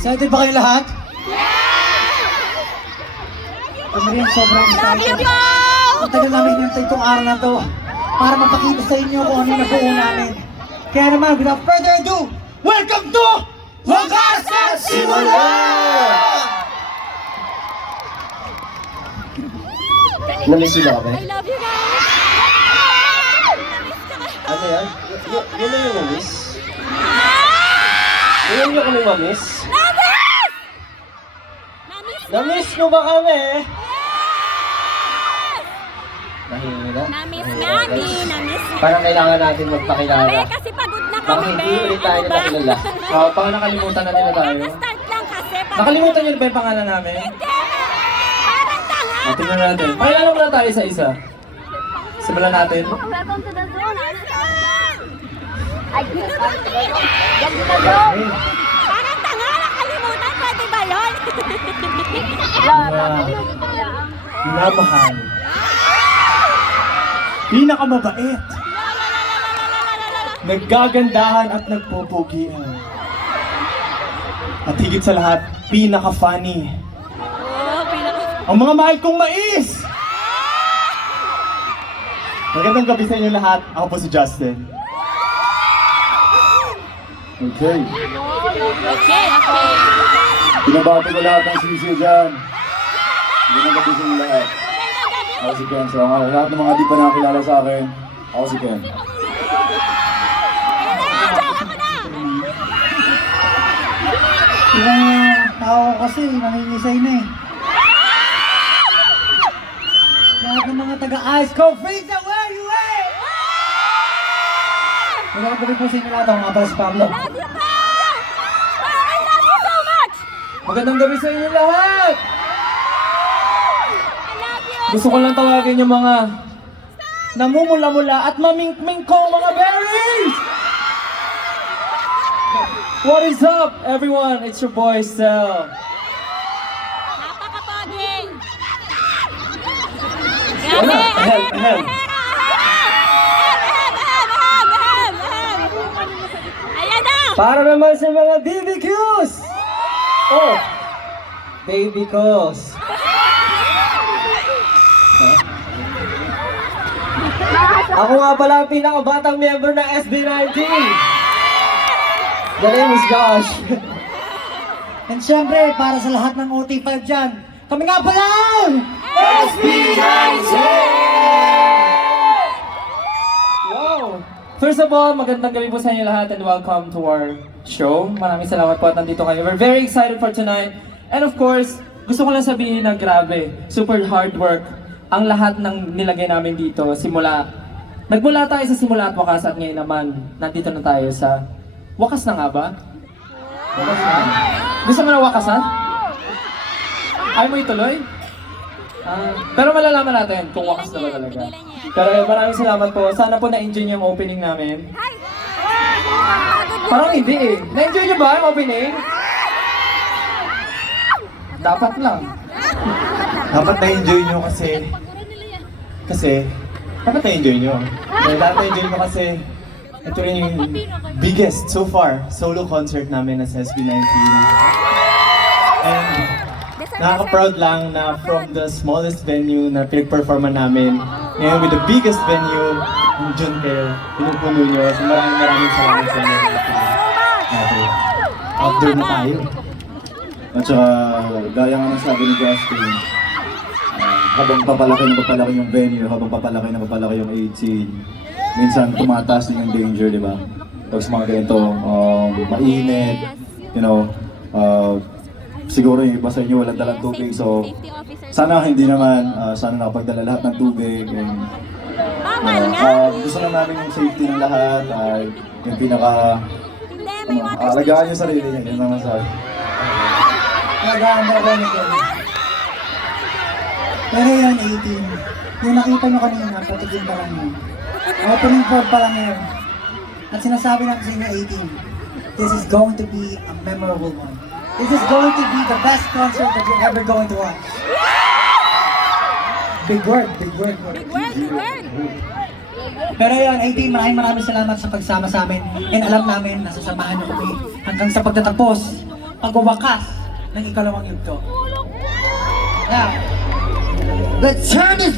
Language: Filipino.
Excited ba kayo lahat? Kami rin sobrang excited. Ang tagal namin hinintay itong araw na to para mapakita sa inyo kung ano yung nabuo namin. Kaya naman, without further ado, welcome to Wakas at Simula! Namiss nyo ba kami? I love you guys! Ano yan? Yun na yung namiss? Yun nyo kami mamiss? Namiss nyo ba kami? Nahihira? Namiss nga ni, namiss nga. Parang kailangan natin magpakilala. Be, kasi pagod na Baka kami, hindi be. ulit tayo Ano ba? nakilala. Oo, baka nakalimutan na nila tayo. Start lang kasi. pagod. Nakalimutan nyo na ba yung pangalan namin? Parang tanga. Tingnan natin. Pakilala muna tayo sa isa. Simulan natin. Welcome to the zone. Ay, welcome to the zone. Parang tanga, nakalimutan. Pwede ba yun? Minamahal. Pinakamabait. Naggagandahan at nagpupugian. At higit sa lahat, pinaka-funny. Ang mga mahal kong mais! Magandang gabi sa inyo lahat. Ako po si Justin. Okay. Okay. Pinabati ko lahat ng sisiyo dyan. Magandang gabi sa inyo lahat. Ako si Ken. So, lahat ng mga di pa nakakilala sa akin, ako si Ken. Ibang tao kasi nangingisay na eh. Lahat ng mga taga-Ice Cold Freeze, where you at? Magandang gabi po sa inyo lahat. Ako nga pala si Pablo. Love you pa! I love you so much! Magandang gabi sa inyo lahat! I love you! Gusto ko lang tawagin yung mga namumula-mula at mamingming kong mga berries! What is up, everyone? It's your boy, Sel. Napakapaging! Wala, ahem, ahem. Ayan na! Para naman sa mga BBQs! Oh! Baby Cos. Ako nga pala ang pinakabatang member ng SB19. The name is Josh. And syempre, para sa lahat ng OT5 dyan, kami nga pala! SB19! Wow! First of all, magandang gabi po sa inyo lahat and welcome to our show. Maraming salamat po at nandito kayo. We're very excited for tonight. And of course, gusto ko lang sabihin na grabe, super hard work ang lahat ng nilagay namin dito. Nagmula tayo sa simula at wakas at ngayon naman, nandito na tayo sa wakas na nga ba? Wakas na. Gusto mo na wakasan? Ayaw mo ituloy? Pero malalaman natin kung wakas na ba talaga. Pero maraming salamat po. Sana po na-enjoy niyo yung opening namin. Parang hindi eh. Na-enjoy niyo ba yung opening? Dapat lang. Dapat na-enjoy nyo kasi dapat na-enjoy nyo. Dapat na-enjoy nyo kasi ito rin yung biggest so far solo concert namin as SB19. And nakaka-proud lang na from the smallest venue na pinag-performan namin, ngayon with the biggest venue, yung Junker, pinupuno nyo. So maraming salamat sa inyo. Okay. Outdoor na tayo. At saka, gaya nga ng sabi ni Justin, habang papalaki yung venue, habang papalaki yung 18, minsan tumataas din yung danger, di ba? Pag sa mga ganito, mainit, you know, siguro yung iba sa inyo walang dalang tubig, so sana hindi naman, sana nakapagdala lahat ng tubig. And, gusto lang namin yung safety ng lahat, yung pinaka, alagaan yung sarili niya, yun naman sabi. Nag-aamba ko nito. Pero yan, 18. Yung nakita nyo kanina, patigil pa lang yun. Opening chord pa lang yun. At sinasabi natin sa inyo, 18, this is going to be a memorable one. This is going to be the best concert that you're ever going to watch. Big word, big word. Big word, big word. Pero yan, 18, maraming salamat sa pagsama sa amin. And alam namin, nasasamahan niyo kami hanggang sa pagtatapos pagwawakas ng ikalawang yugto. Yeah. Let's turn this